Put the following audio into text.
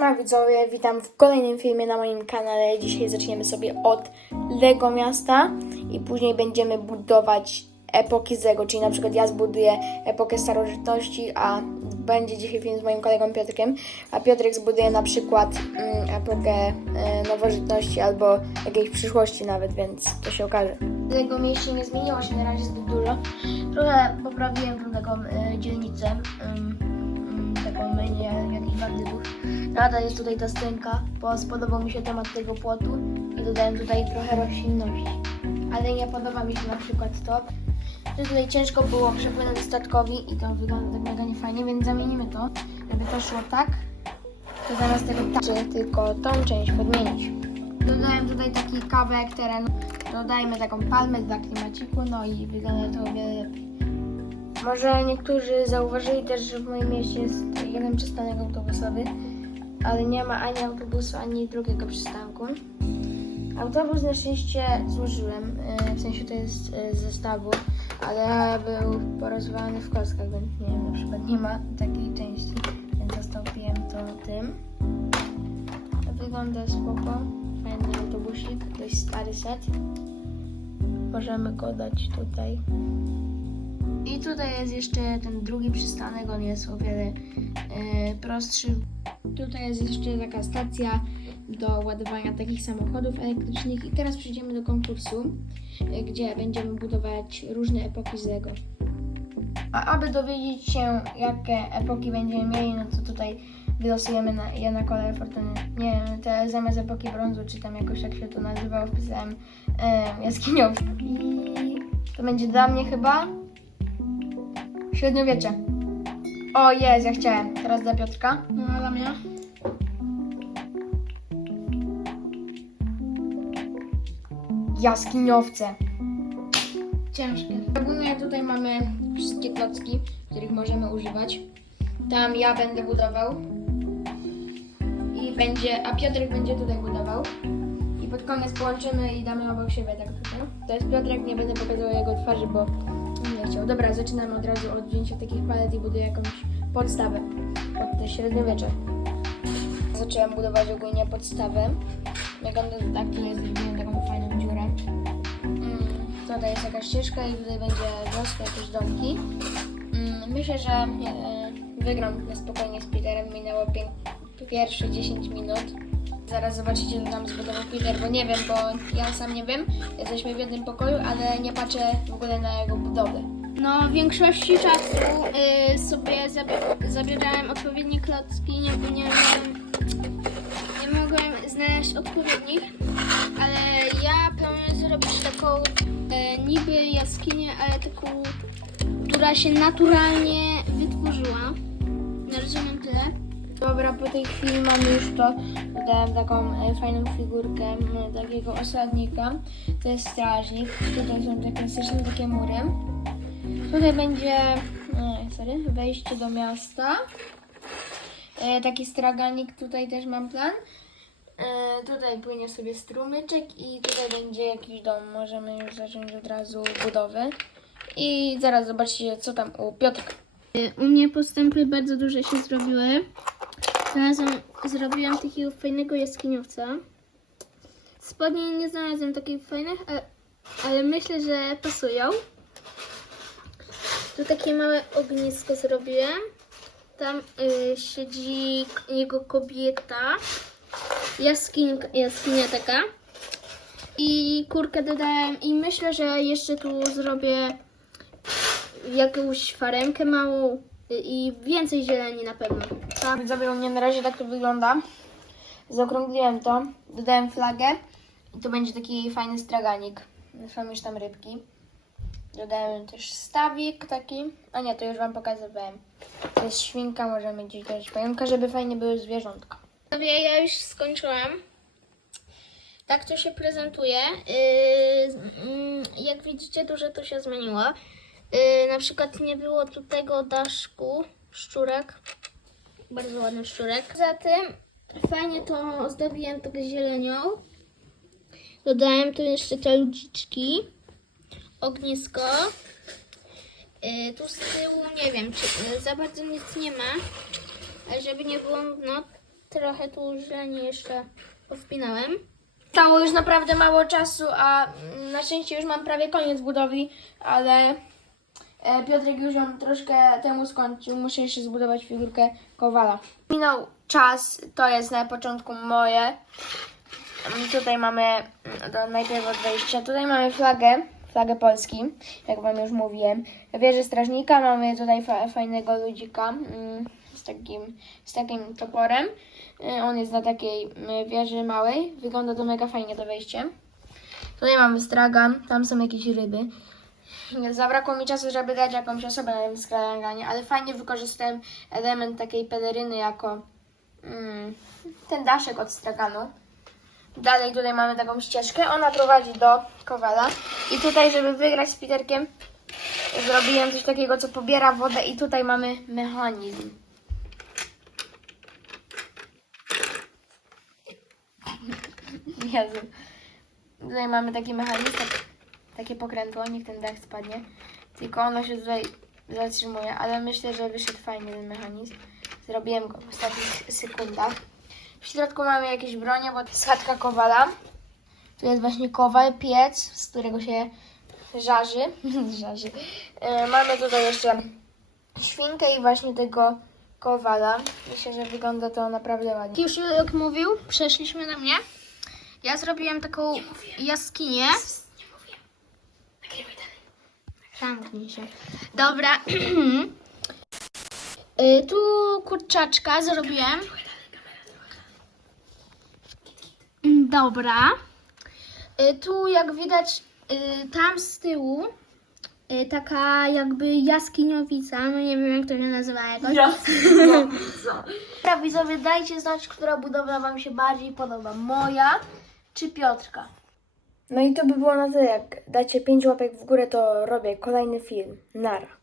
No widzowie, witam w kolejnym filmie na moim kanale. Dzisiaj zaczniemy sobie od Lego Miasta i później będziemy budować epoki z Lego, czyli na przykład ja zbuduję epokę starożytności, a będzie dzisiaj film z moim kolegą Piotrkiem, a Piotrek zbuduje na przykład mm, epokę e, nowożytności albo jakiejś przyszłości nawet, więc to się okaże. Lego mieście nie zmieniło się na razie zbyt dużo. Trochę poprawiłem tą taką e, dzielnicę, ym, taką menu jakichś bandytów. Nadal jest tutaj ta stęka, bo spodobał mi się temat tego płotu i dodałem tutaj trochę roślinności. Ale nie podoba mi się na przykład to, że tutaj ciężko było przepłynąć statkowi i to wygląda tak mega niefajnie, więc zamienimy to, żeby to szło tak, to zamiast tego tak, tylko tą część podmienić. Dodałem tutaj taki kawałek terenu, dodajmy taką palmę dla klimaciku, no i wygląda to o wiele lepiej. Może niektórzy zauważyli też, że w moim mieście jest jeden przystanek autobusowy, ale nie ma ani autobusu, ani drugiego przystanku. Autobus na szczęście złożyłem, e, w sensie to jest e, z zestawu, ale był porozwalany w kostkach, więc nie wiem, na przykład nie ma takiej części, więc zastąpiłem to tym. Wygląda spoko, fajny autobusik, dość stary set. Możemy go dać tutaj. I tutaj jest jeszcze ten drugi przystanek, on jest o wiele e, prostszy. Tutaj jest jeszcze taka stacja do ładowania takich samochodów elektrycznych i teraz przejdziemy do konkursu, e, gdzie będziemy budować różne epoki z Lego. A aby dowiedzieć się, jakie epoki będziemy mieli, no to tutaj wylosujemy na, je na kolor fortuny. Nie wiem, te zamiast epoki brązu, czy tam jakoś tak się to nazywało, wpisałem e, jaskiniowski. I to będzie dla mnie chyba średniowiecze. O, jest, ja chciałem. Teraz dla Piotrka. No, dla mnie. Jaskiniowce. Ciężkie. Ogólnie tutaj mamy wszystkie klocki, których możemy używać. Tam ja będę budował. I będzie, a Piotrek będzie tutaj budował. I pod koniec połączymy i damy obok siebie tak tutaj. To jest Piotrek, nie będę pokazywał jego twarzy, bo chciał. Dobra, zaczynamy od razu od wzięcia takich palet i buduję jakąś podstawę pod te średniowiecze. Zaczęłam budować ogólnie podstawę. Wygląda to tak, tutaj zrobiłem taką fajną dziurę. Mm, tutaj jest jakaś ścieżka i tutaj będzie wioska, jakieś domki. Mm, myślę, że e, wygram na spokojnie z Peterem. Minęło pierwsze 10 minut. Zaraz zobaczycie, co tam zbudował Peter, bo nie wiem, bo ja sam nie wiem. Jesteśmy w jednym pokoju, ale nie patrzę w ogóle na jego budowę. No, w większości czasu y, sobie zabi- zabierałem odpowiednie klocki, nie, nie, nie mogłem znaleźć odpowiednich, ale ja planuję zrobić taką y, niby jaskinię, ale taką, która się naturalnie wytworzyła. Na razie mam tyle. Dobra, po tej chwili mamy już to. Dodałem taką e, fajną figurkę m, takiego osadnika. To jest strażnik. Tutaj są te klasyczne takie mury. Tutaj będzie e, sorry, wejście do miasta. E, taki straganik tutaj też mam plan. E, tutaj płynie sobie strumyczek i tutaj będzie jakiś dom. Możemy już zacząć od razu budowę. I zaraz zobaczycie co tam u Piotrka. U mnie postępy bardzo duże się zrobiły. Znalazłam, zrobiłam takiego fajnego jaskiniowca. Spodnie nie znalazłam takich fajnych, ale, ale myślę, że pasują. Tu takie małe ognisko zrobiłem. Tam y, siedzi jego kobieta. Jaskinka, jaskinia taka. I kurkę dodałem i myślę, że jeszcze tu zrobię jakąś farenkę małą i więcej zieleni na pewno. Tak, widzowie, mnie na razie tak to wygląda. Zaokrągliłem to, dodałem flagę i to będzie taki fajny straganik. Są już tam rybki. Dodałem też stawik taki. A nie, to już Wam pokazywałem. To jest świnka, możemy gdzieś dać pająka, żeby fajnie były zwierzątka. Sobie ja już skończyłam. Tak to się prezentuje. Yy, mm, jak widzicie, dużo to się zmieniło. Yy, na przykład nie było tu tego daszku, szczurek. Bardzo ładny szczurek. Poza tym fajnie to ozdobiłem tak zielenią. Dodałem tu jeszcze te ludziczki. Ognisko. Yy, tu z tyłu nie wiem, czy yy, za bardzo nic nie ma. Ale żeby nie było nudno, trochę tu źle jeszcze powpinałem. Stało już naprawdę mało czasu, a na szczęście już mam prawie koniec budowli, ale e, Piotrek już ją troszkę temu skończył. Muszę jeszcze zbudować figurkę Kowala. Minął czas, to jest na początku moje. Tutaj mamy mm, najpierw od wejścia. Tutaj mamy flagę, flagę Polski, jak Wam już mówiłem. Wieżę strażnika, mamy tutaj fa fajnego ludzika mm, z takim, z takim toporem. Y, On jest na takiej y, wieży małej. Wygląda to mega fajnie to wejście. Tutaj mamy stragan, tam są jakieś ryby. Zabrakło mi czasu, żeby dać jakąś osobę na tym straganie, ale fajnie wykorzystałem element takiej peleryny jako mm, ten daszek od straganu. Dalej tutaj mamy taką ścieżkę, ona prowadzi do kowala. I tutaj, żeby wygrać z Peterkiem, zrobiłem coś takiego, co pobiera wodę i tutaj mamy mechanizm. Jezu. Tutaj mamy taki mechanizm, tak, takie pokrętło, niech ten dach spadnie. Tylko ono się tutaj zatrzymuje, ale myślę, że wyszedł fajnie ten mechanizm. Zrobiłem go w ostatnich sekundach. W środku mamy jakieś bronie, bo to jest chatka kowala. Tu jest właśnie kowal, piec, z którego się żarzy. żarzy. E, mamy tutaj jeszcze świnkę i właśnie tego kowala. Myślę, że wygląda to naprawdę ładnie. Już jak mówił, przeszliśmy na mnie. Ja zrobiłem taką jaskinię. Zamknij się. Dobra. Y, tu kurczaczka zrobiłem. Dobra. Y, Tu jak widać y, tam z tyłu y, taka jakby jaskiniowica, no nie wiem jak to się nazywa jakoś. Dobra, widzowie, dajcie znać, która budowla Wam się bardziej podoba. Moja czy Piotrka? No i to by było na tyle. Jak dacie 5 łapek w górę, to robię kolejny film. Nara.